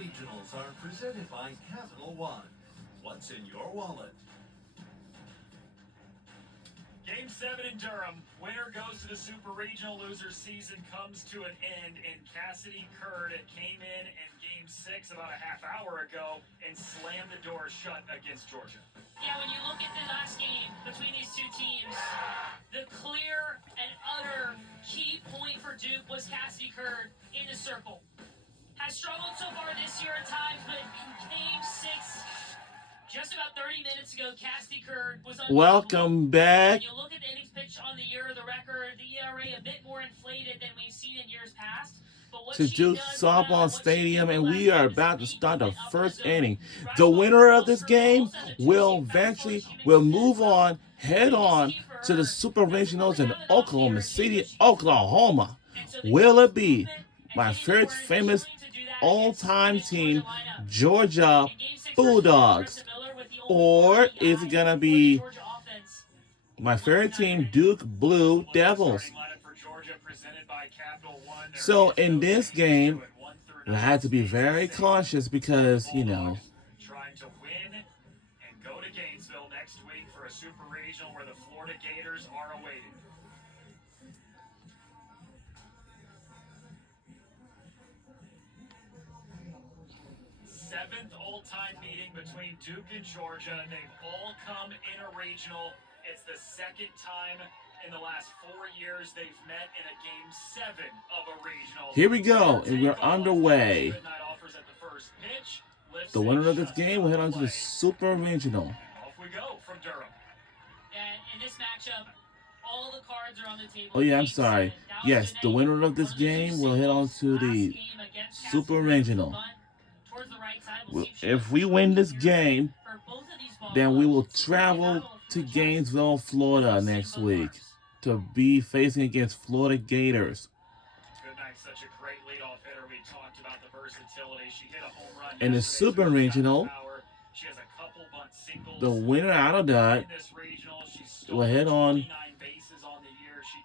Regionals are presented by Capital One. What's in your wallet? Game 7 in Durham. Winner goes to the Super Regional. Loser season comes to an end, and Cassidy Curd came in Game 6 about a half hour ago and slammed the door shut against Georgia. Yeah, when you look at the last game between these two teams, the clear and utter key point for Duke was Cassidy Curd in the circle. Has struggled so far this year at times, but in Game 6, just about 30 minutes ago, Cassidy Curd was unbelievable. Welcome back. When you look at the innings pitched on the year of the record, the ERA a bit more inflated than we've seen in years past. But what To Duke Softball Stadium, and we are about to start the first inning. The winner of this game will move on, head on to the Super Regionals in Oklahoma City, Oklahoma. Will it be my first famous all-time team, Georgia Bulldogs? Or is it going to be my favorite team, Duke Blue Devils? So in this game, I had to be very cautious because, Trying to win and go to Gainesville next week for a Super Regional where the Florida Gators are awaiting. Seventh all-time meeting between Duke and Georgia. They've all come in a regional. It's the second time in the last 4 years they've met in a Game 7 of a regional. Here we go, and we're underway. The winner of this game will head on to the Super Regional. Off we go from Durham. And in this matchup, all the cards are on the table. Oh yeah, I'm sorry. Yes, the winner of this game will head on to the Super Regional. If we win this game, then we will travel to Gainesville, Florida next week to be facing against Florida Gators. Goodnight's such a great leadoff hitter. We talked about the versatility. She hit a home run. In the Super Regional, she has a couple bunt singles. the winner out of that will head on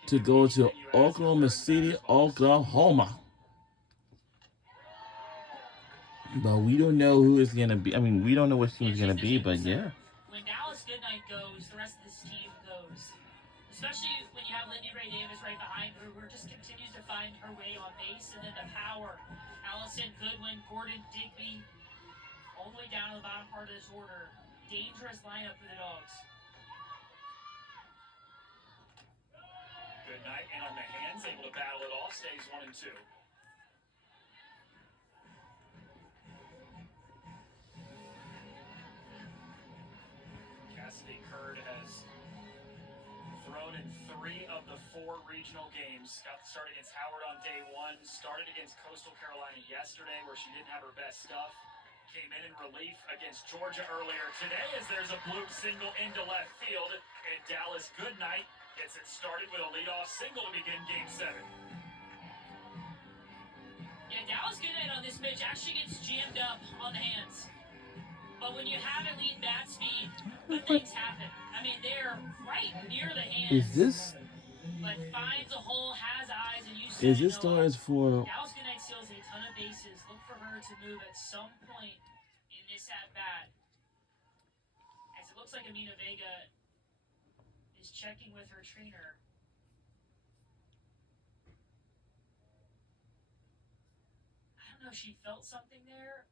to go to Oklahoma City, Oklahoma. But we don't know who is going to be. I mean, we don't know which team is going to be, but yeah. When Dallas Goodnight goes, the rest of this team goes. Especially when you have Lindy Ray Davis right behind her, who just continues to find her way on base. And then the power. Allison Goodwin, Gordon Digby, all the way down to the bottom part of this order. Dangerous lineup for the Dogs. Goodnight, and on the hands, able to battle it off, stays 1 and 2. Cassidy Curd has thrown in 3 of the 4 regional games. Got the start against Howard on day 1. Started against Coastal Carolina yesterday where she didn't have her best stuff. Came in relief against Georgia earlier today as there's a bloop single into left field. And Dallas Goodnight gets it started with a leadoff single to begin Game 7. Yeah, Dallas Goodnight on this pitch actually gets jammed up on the hands. But when you have elite bat speed, good things happen. I mean, they're right near the hands. Is this? But finds a hole, has eyes, and you Is this stars for? Dallas Goodnight steals a ton of bases. Look for her to move at some point in this at bat. As it looks like Amina Vega is checking with her trainer. I don't know if she felt something there.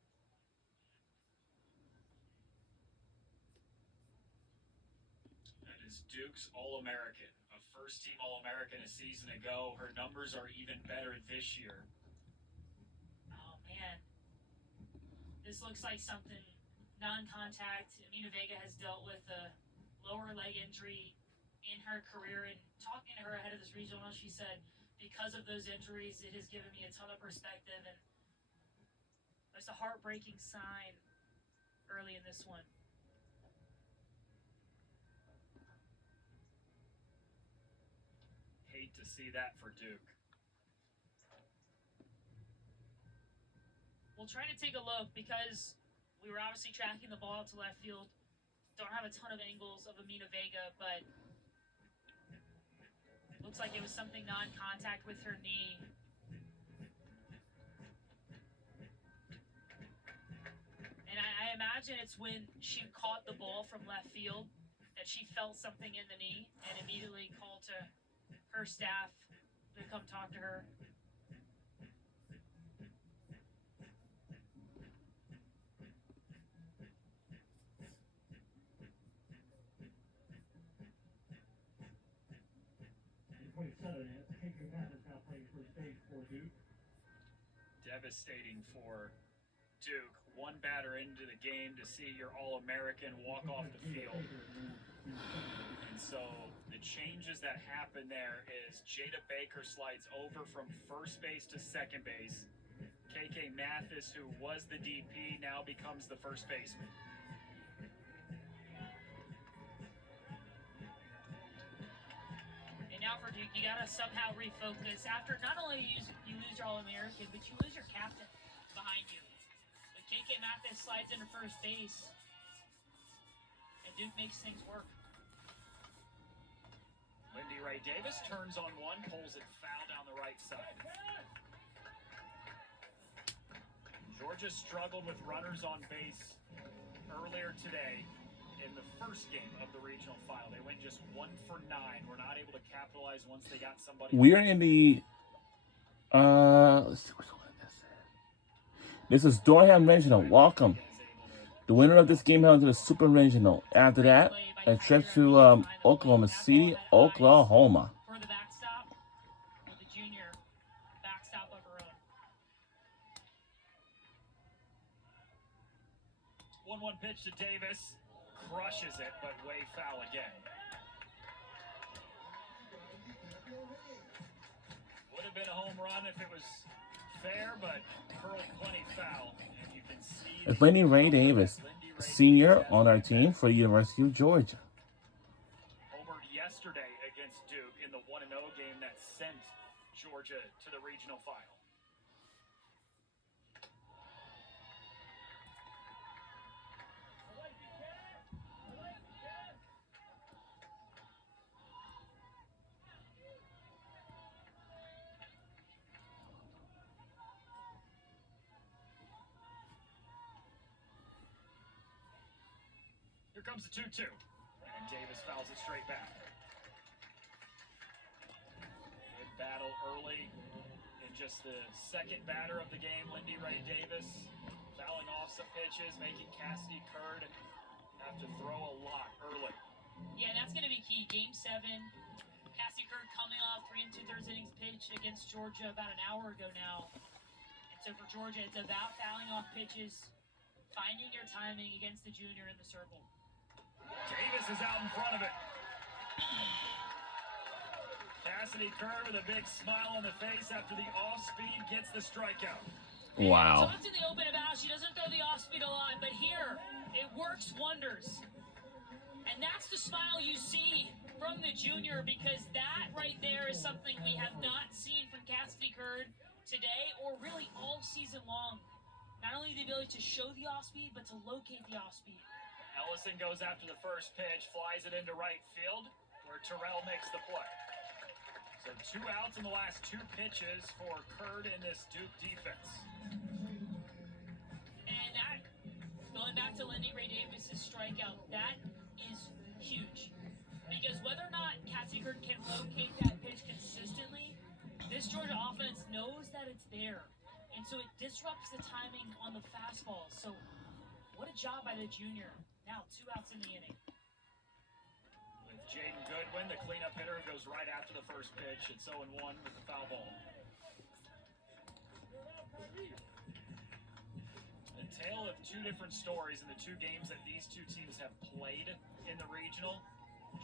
Duke's All-American, a first-team All-American a season ago. Her numbers are even better this year. Oh, man. This looks like something non-contact. Amina Vega has dealt with a lower leg injury in her career. And talking to her ahead of this regional, she said, because of those injuries, it has given me a ton of perspective. And there's a heartbreaking sign early in this one. Hate to see that for Duke. We'll try to take a look because we were obviously tracking the ball to left field. Don't have a ton of angles of Amina Vega, but it looks like it was something non-contact with her knee. imagine it's when she caught the ball from left field that she felt something in the knee and immediately called to her staff to come talk to her. Devastating for Duke. One batter into the game to see your All-American walk off the field. And so the changes that happen there is Jada Baker slides over from first base to second base. KK Mathis, who was the DP, now becomes the first baseman. And now for Duke, you gotta somehow refocus. After not only you lose your All-American, but you lose your captain behind you. But KK Mathis slides into first base, and Duke makes things work. Lindy Ray Davis turns on one, pulls it foul down the right side. Georgia struggled with runners on base earlier today in the first game of the regional final. They went just 1 for 9. Were not able to capitalize once they got somebody. We're in the let's see which one this is. This is Durham Regional. Welcome. The winner of this game held to the Super Regional. After that, a trip to Oklahoma City, Oklahoma. For the backstop, with the junior backstop of her own. 1-1 pitch to Davis. Crushes it, but way foul again. Would have been a home run if it was fair, but curled plenty foul. And you can see It's Lindy Ray Davis, senior on our team for the University of Georgia. Homered yesterday against Duke in the 1-0 game that sent Georgia to the regional final. Here comes the 2-2. And Davis fouls it straight back. Good battle early in just the second batter of the game. Lindy Ray Davis fouling off some pitches, making Cassidy Curd have to throw a lot early. Yeah, that's going to be key. Game 7, Cassie Kirk coming off 3 2/3 innings pitch against Georgia about an hour ago now. And so for Georgia, it's about fouling off pitches, finding your timing against the junior in the circle. Davis is out in front of it. Cassidy Curd with a big smile on the face after the off-speed gets the strikeout. Wow. Talked in the open about she doesn't throw the off-speed a lot, but here it works wonders. And that's the smile you see from the junior, because that right there is something we have not seen from Cassidy Curd today or really all season long. Not only the ability to show the off-speed, but to locate the off-speed. Ellison goes after the first pitch, flies it into right field, where Terrell makes the play. So 2 outs in the last 2 pitches for Curd in this Duke defense. And that, going back to Lindy Ray Davis's strikeout, that is huge. Because whether or not Cassie Curd can locate that pitch consistently, this Georgia offense knows that it's there. And so it disrupts the timing on the fastball. So what a job by the junior. Now 2 outs in the inning. With Jaden Goodwin, the cleanup hitter, goes right after the first pitch. It's 0-1 with the foul ball. A tale of 2 different stories in the 2 games that these 2 teams have played in the regional.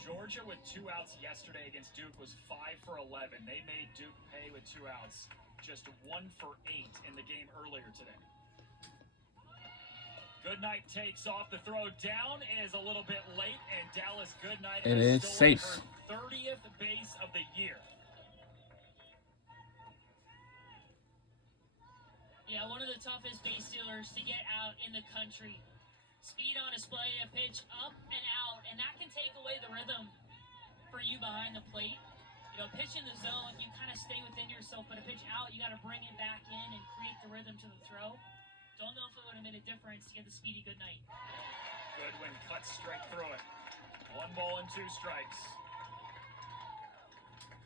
Georgia with 2 outs yesterday against Duke was 5 for 11. They made Duke pay with 2 outs. Just 1 for 8 in the game earlier today. Goodnight takes off. The throw down is a little bit late, and Dallas Goodnight It is has safe. stolen her 30th base of the year. Yeah, one of the toughest base stealers to get out in the country. Speed on display, a pitch up and out, and that can take away the rhythm for you behind the plate. You know, pitch in the zone, you kind of stay within yourself, but a pitch out, you got to bring it back in and create the rhythm to the throw. Don't know if it would have made a a difference to get the speedy Goodnight. Goodwin cuts straight through it. 1 ball and 2 strikes.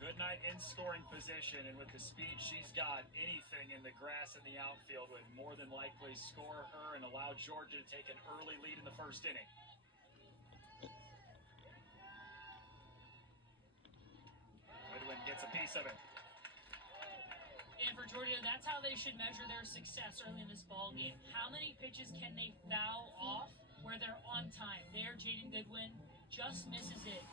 Goodnight in scoring position, and with the speed she's got, anything in the grass in the outfield would more than likely score her and allow Georgia to take an early lead in the first inning. Goodwin gets a piece of it. And for Georgia, that's how they should measure their success early in this ball game. How many pitches can they foul off where they're on time? There, Jaden Goodwin just misses it.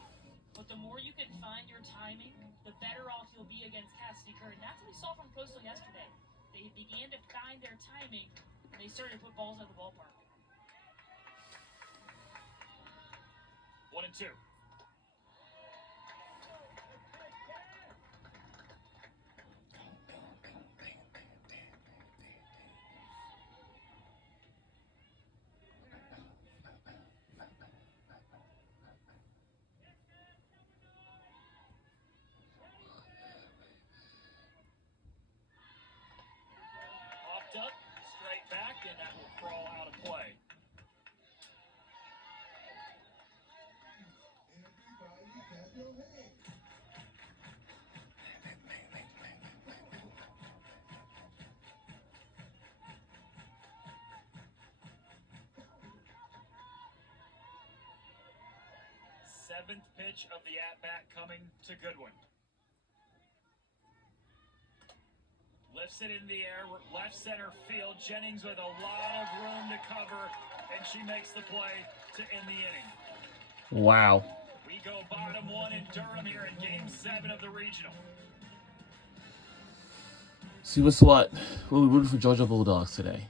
But the more you can find your timing, the better off you'll be against Cassidy Curran. That's what we saw from Coastal yesterday. They began to find their timing, and they started to put balls out of the ballpark. 1 and 2. Up, straight back, and that will crawl out of play. Seventh pitch of the at-bat coming to Goodwin. Lifts it in the air, left center field. Jennings with a lot of room to cover, and she makes the play to end the inning. Wow. We go bottom 1 in Durham here in Game 7 of the regional. See what's what. We're rooting for Georgia Bulldogs today.